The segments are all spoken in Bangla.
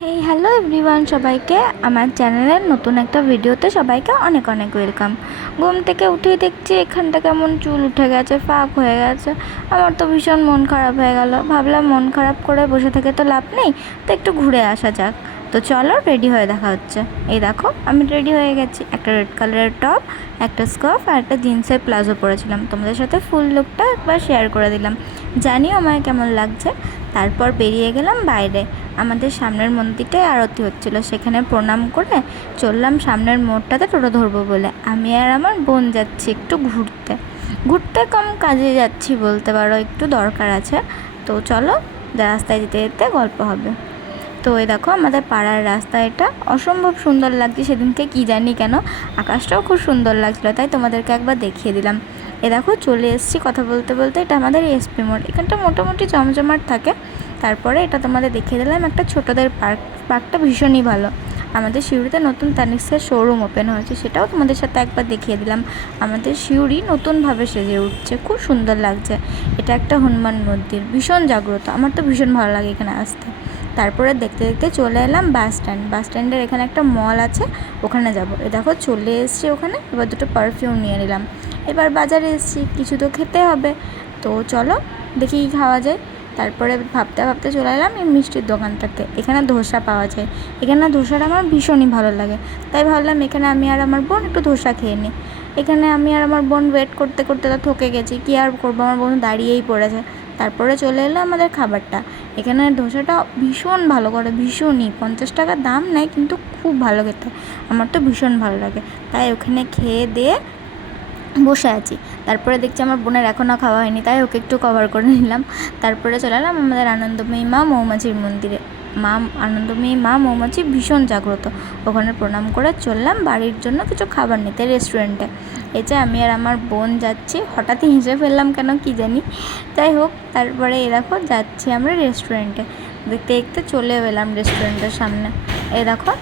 এই হ্যালো এভরিওয়ান, সবাইকে আমার চ্যানেলের নতুন একটা ভিডিওতে সবাইকে অনেক অনেক ওয়েলকাম। ঘুম থেকে উঠেই দেখছি এখানটা কেমন চুল উঠে গেছে, ফাঁক হয়ে গেছে। আমার তো ভীষণ মন খারাপ হয়ে গেল। ভাবলাম মন খারাপ করে বসে থেকে তো লাভ নেই, তো একটু ঘুরে আসা যাক। তো চলো রেডি হয়ে দেখা হচ্ছে। এই দেখো আমি রেডি হয়ে গেছি। একটা রেড কালারের টপ, একটা স্কার্ফ আর একটা জিন্সের প্লাজো পরেছিলাম। তোমাদের সাথে ফুল লুকটা একবার শেয়ার করে দিলাম, জানিও আমায় কেমন লাগছে। তারপর বেরিয়ে গেলাম বাইরে। আমাদের সামনের মন্দিরটায় আরতি হচ্ছিলো, সেখানে প্রণাম করে চললাম সামনের মোড়টাতে টোটো ধরবো বলে। আমি আর আমার বোন যাচ্ছি একটু ঘুরতে। ঘুরতে কম কাজে যাচ্ছি বলতে পারো, একটু দরকার আছে। তো চলো, রাস্তায় যেতে যেতে গল্প হবে। তো এই দেখো আমাদের পাড়ার রাস্তা, এটা অসম্ভব সুন্দর লাগছে সেদিনকে, কি জানি কেন। আকাশটাও খুব সুন্দর লাগছিলো, তাই তোমাদেরকে একবার দেখিয়ে দিলাম। এ দেখো চলে এসেছি কথা বলতে বলতে। এটা আমাদের এসপি মোড়, এখানটা মোটামুটি জমজমাট থাকে। তারপরে এটা তোমাদের দেখিয়ে দিলাম একটা ছোটোদের পার্ক। পার্কটা ভীষণই ভালো। আমাদের সিউড়িতে নতুন তানিক্সের শোরুম ওপেন হয়েছে, সেটাও তোমাদের সাথে একবার দেখিয়ে দিলাম। আমাদের সিউড়ি নতুনভাবে সেজে উঠছে, খুব সুন্দর লাগছে। এটা একটা হনুমান মন্দির, ভীষণ জাগ্রত। আমার তো ভীষণ ভালো লাগে এখানে আসতে। তারপরে দেখতে দেখতে চলে এলাম বাস স্ট্যান্ড। বাস স্ট্যান্ডের এখানে একটা মল আছে, ওখানে যাব। এ দেখো চলে এসেছি ওখানে। এবার দুটো পারফিউম নিয়ে নিলাম। এবার বাজারে এসেছি, কিছু তো খেতে হবে। তো চলো দেখি কী খাওয়া যায়। তারপরে ভাবতে ভাবতে চলে এলাম এই মিষ্টির দোকানটাতে। এখানে ধোসা পাওয়া যায়। এখানে ধোসাটা আমার ভীষণই ভালো লাগে, তাই ভাবলাম এখানে আমি আর আমার বোন একটু ধোসা খেয়ে নিই। এখানে আমি আর আমার বোন ওয়েট করতে করতে তো থকে গেছি, কী আর করবো, আমার বোন দাঁড়িয়েই পড়েছে। তারপরে চলে এলো আমাদের খাবারটা। এখানে ধোসাটা ভীষণ ভালো করে, ভীষণই। 50 টাকা দাম নেয়, কিন্তু খুব ভালো খেতে। আমার তো ভীষণ ভালো লাগে, তাই ওখানে খেয়ে দিয়ে বসে আছি। তারপরে দেখছি আমার বোনের এখনও খাওয়া হয়নি, তাই ওকে একটু কভার করে নিলাম। তারপরে চলে এলাম আমাদের আনন্দময়ী মা মৌমাছির মন্দিরে। আনন্দময়ী মা মৌমাছি ভীষণ জাগ্রত। ওখানে প্রণাম করে চললাম বাড়ির জন্য কিছু খাবার নিতে রেস্টুরেন্টে। এই যে আমি আর আমার বোন যাচ্ছি। হঠাৎই হেসে ফেললাম কেন কি জানি, যাই হোক। তারপরে এই দেখো যাচ্ছি আমরা রেস্টুরেন্টে। দেখতে দেখতে চলে এলাম রেস্টুরেন্টের সামনে। এই দেখো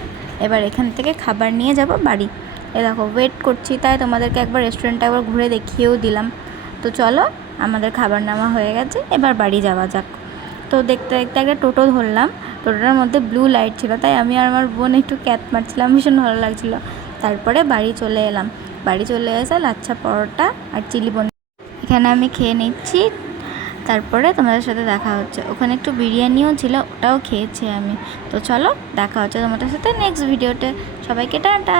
এবার এখান থেকে খাবার নিয়ে যাব বাড়ি। এ দেখো ওয়েট করছি, তাই তোমাদেরকে একবার রেস্টুরেন্টটা একবার ঘুরে দেখিয়েও দিলাম। তো চলো, আমাদের খাবার নেওয়া হয়ে গেছে, এবার বাড়ি যাওয়া যাক। তো দেখতে দেখতে একটা টোটো ধরলাম। টোটোটার মধ্যে ব্লু লাইট ছিল, তাই আমি আর আমার বোন একটু ক্যাত মারছিলাম, ভীষণ ভালো লাগছিলো। তারপরে বাড়ি চলে এলাম। বাড়ি চলে এসে লাচ্ছা পরোটা আর চিলি পনির এখানে আমি খেয়ে নিচ্ছি। তারপরে তোমাদের সাথে দেখা হচ্ছে। ওখানে একটু বিরিয়ানিও ছিল, ওটাও খেয়েছি আমি। তো চলো দেখা হচ্ছে তোমাদের সাথে নেক্সট ভিডিওতে। সবাইকে টাটা।